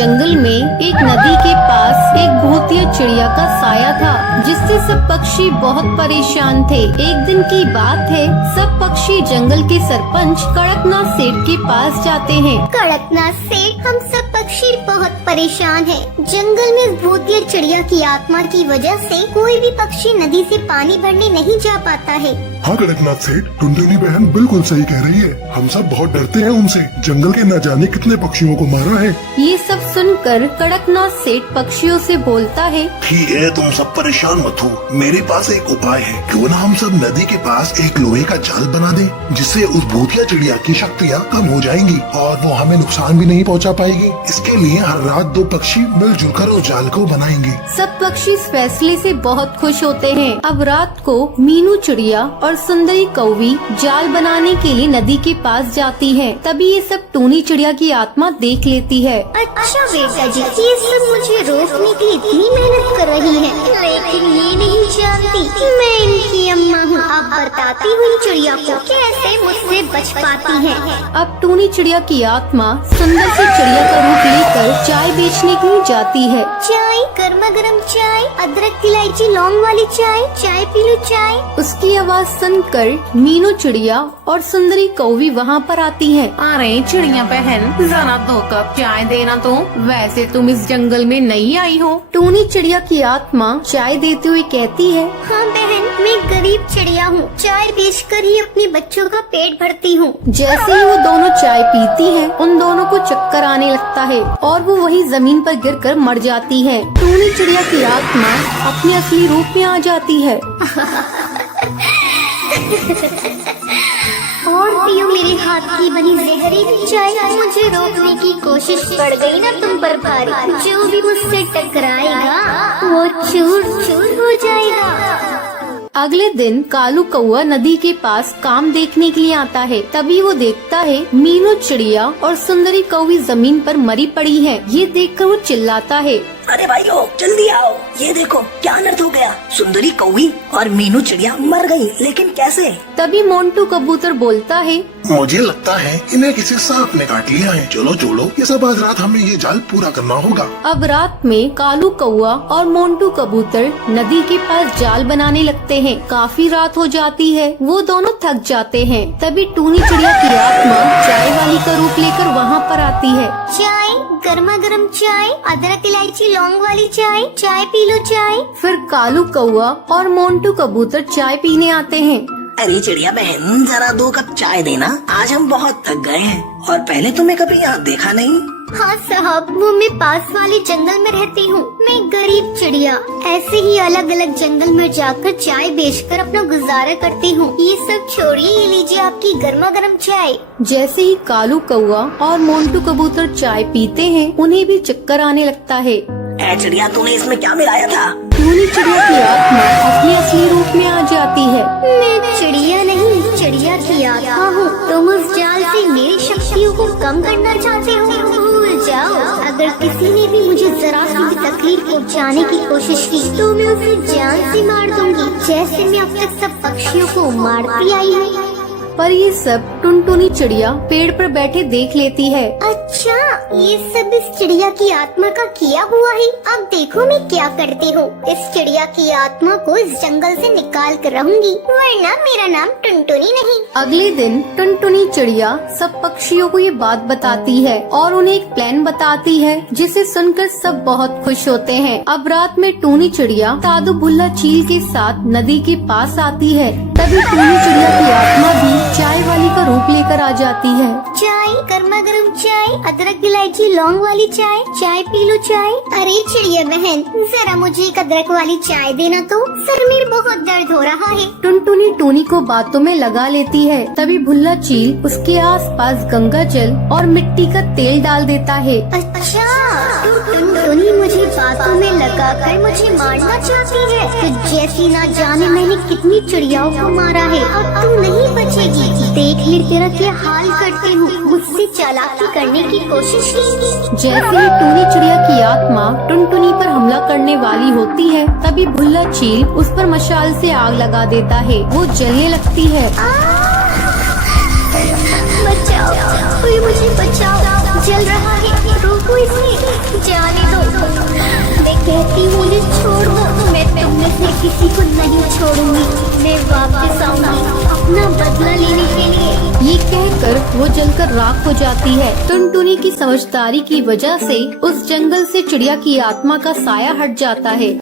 जंगल में एक नदी के पास एक भूतिया चिड़िया का साया था, जिससे सब पक्षी बहुत परेशान थे। एक दिन की बात है, सब पक्षी जंगल के सरपंच कड़कनाथ सेठ के पास जाते हैं। कड़कनाथ सेठ, हम सब पक्षी बहुत परेशान हैं। जंगल में इस भूतिया चिड़िया की आत्मा की वजह से कोई भी पक्षी नदी से पानी भरने नहीं जा पाता है। हाँ कड़कनाथ सेठ, टुनटुनी बहन बिल्कुल सही कह रही है। हम सब बहुत डरते हैं उनसे। जंगल के न जाने कितने पक्षियों को मारा है। ये सब सुनकर कड़कनाथ सेठ पक्षियों से बोलता है, ठीक है, तुम सब परेशान मत हो। मेरे पास एक उपाय है। क्यों न हम सब नदी के पास एक लोहे का जाल बना दें, जिससे उस भूतिया चिड़िया की शक्तियाँ कम हो जाएंगी और वो हमें नुकसान भी नहीं पहुँचा पाएगी। इसके लिए हर रात 2 पक्षी मिलजुल कर उस जाल को बनाएंगे। सब पक्षी इस फैसले से बहुत खुश होते हैं। अब रात को मीनू चिड़िया और सुंदरी कौवी जाल बनाने के लिए नदी के पास जाती है। तभी ये सब टूनी चिड़िया की आत्मा देख लेती है। अच्छा बेटा जी, ये सब मुझे रोकने के लिए इतनी मेहनत कर रही है, लेकिन ये नहीं जानती कि मैं इनकी अम्मा हूँ। अब बताती हूँ इन चिड़िया को कैसे मुझसे बच पाती है। अब टूनी चिड़िया की आत्मा सुंदर सी चिड़िया का रूप लेकर चाय बेचने के लिए जाती है। चाय, गर्मा गर्म चाय, अदरक इलायची लौंग वाली चाय, चाय पी लो चाय। उसकी आवाज सुनकर मीनू चिड़िया और सुंदरी कौवी वहाँ पर आती हैं। अरे चिड़िया बहन, जरा 2 कप चाय देना तो। वैसे तुम इस जंगल में नई आई हो। टूनी चिड़िया की आत्मा चाय देते हुए कहती है, हाँ बहन, मैं गरीब चिड़िया हूँ। चाय बेचकर ही अपने बच्चों का पेट भरती हूँ। जैसे ही वो दोनों चाय पीती हैं, उन दोनों को चक्कर आने लगता है और वो वही जमीन पर गिरकर मर जाती है। टूनी चिड़िया की आत्मा अपने असली रूप में आ जाती है। और पियो मेरे हाथ की बनी जहरीली चाय। मुझे रोकने की कोशिश पड़ गई ना तुम पर भारी। जो भी मुझसे टकराएगा वो चूर चूर हो जाएगा। अगले दिन कालू कौआ नदी के पास काम देखने के लिए आता है। तभी वो देखता है मीनू चिड़िया और सुंदरी कौवी जमीन पर मरी पड़ी है। ये देखकर वो चिल्लाता है, अरे भाइयों जल्दी आओ, ये देखो क्या अनर्थ हो गया। सुंदरी कौवी और मीनू चिड़िया मर गई, लेकिन कैसे? तभी मोंटू कबूतर बोलता है, मुझे लगता है इन्हें किसी सांप ने काट लिया है। चलो छोड़ो, ये सब आज रात हमें ये जाल पूरा करना होगा। अब रात में कालू कौआ और मोंटू कबूतर नदी के पास जाल बनाने लगते हैं। काफी रात हो जाती है, वो दोनों थक जाते हैं। तभी टूनी चिड़िया की आत्मा चाय वाली का रूप लेकर वहाँ पर आती है। चाय, गर्मा गर्म चाय, अदरक इलायची लौंग वाली चाय, चाय पी लो चाय। फिर कालू कौआ और मोंटू कबूतर चाय पीने आते हैं। अरे चिड़िया बहन, जरा 2 कप चाय देना। आज हम बहुत थक गए हैं और पहले तुम्हें कभी यहाँ देखा नहीं। हाँ साहब, वो मैं पास वाले जंगल में रहती हूँ। मैं गरीब चिड़िया ऐसे ही अलग अलग जंगल में जाकर चाय बेचकर अपना गुजारा करती हूँ। ये सब छोड़िए, ये लीजिए आपकी गर्मा गर्म चाय। जैसे ही कालू कौआ और मोंटू कबूतर चाय पीते हैं, उन्हें भी चक्कर आने लगता है। ऐ चिड़िया, तूने इसमें क्या मिलाया था? टूनी चिड़िया की आत्मा अपने असली रूप में आ जाती है। मैं चिड़िया नहीं, चिड़िया की आत्मा हूँ। तुम उस जाल से मेरी शक्तियों को कम करना चाहते हो? भूल जाओ। अगर किसी ने भी मुझे जरा सी भी तकलीफ पहुँचाने की कोशिश की तो मैं उसे जान से मार दूंगी, जैसे मैं अब तक सब पक्षियों को मारती आई हूँ। पर ये सब टुनटुनी चिड़िया पेड़ पर बैठे देख लेती है। अच्छा, ये सब इस चिड़िया की आत्मा का किया हुआ है। अब देखो मैं क्या करती हूँ। इस चिड़िया की आत्मा को इस जंगल से निकाल कर रहूंगी, वरना मेरा नाम टुनटुनी नहीं। अगले दिन टुनटुनी चिड़िया सब पक्षियों को ये बात बताती है और उन्हें एक प्लान बताती है, जिसे सुनकर सब बहुत खुश होते हैं। अब रात में टूनी चिड़िया दादू भुल्ला चील के साथ नदी के पास आती है। तभी टूनी चिड़िया की आत्मा भी चाय वाली का रूप लेकर आ जाती है। चाय, गर्मा गर्म चाय, अदरक इलायची लौंग वाली चाय, चाय पी लो चाय। अरे चिड़िया बहन, जरा मुझे एक अदरक वाली चाय देना तो। सर में बहुत दर्द हो रहा है। टुनटुनी टूनी को बातों में लगा लेती है। तभी भुल्ला चील उसके आसपास गंगा जल और मिट्टी का तेल डाल देता है। अच्छा, टुनटुनी मुझे बातों में लगाकर मुझे मारना चाहती है। तो जैसी ना जाने मैंने कितनी चिड़ियाओं को मारा है, अब तू नहीं बचेगी। देख ले तेरा क्या हाल करती हूँ। मुझसे चालाकी करने की कोशिश की। जैसे ही टूनी चिड़िया की आत्मा टुनटुनी पर हमला करने वाली होती है, तभी भुल्ला चील उस पर मशाल से आग लगा देता है। वो जलने लगती है। बचाओ, कोई मुझे बचाओ, जल रहा है, रोको इसे। बदला लेने के लिए। ये कहकर वो जलकर राख हो जाती है। टुनटुनी की समझदारी की वजह से उस जंगल से चिड़िया की आत्मा का साया हट जाता है।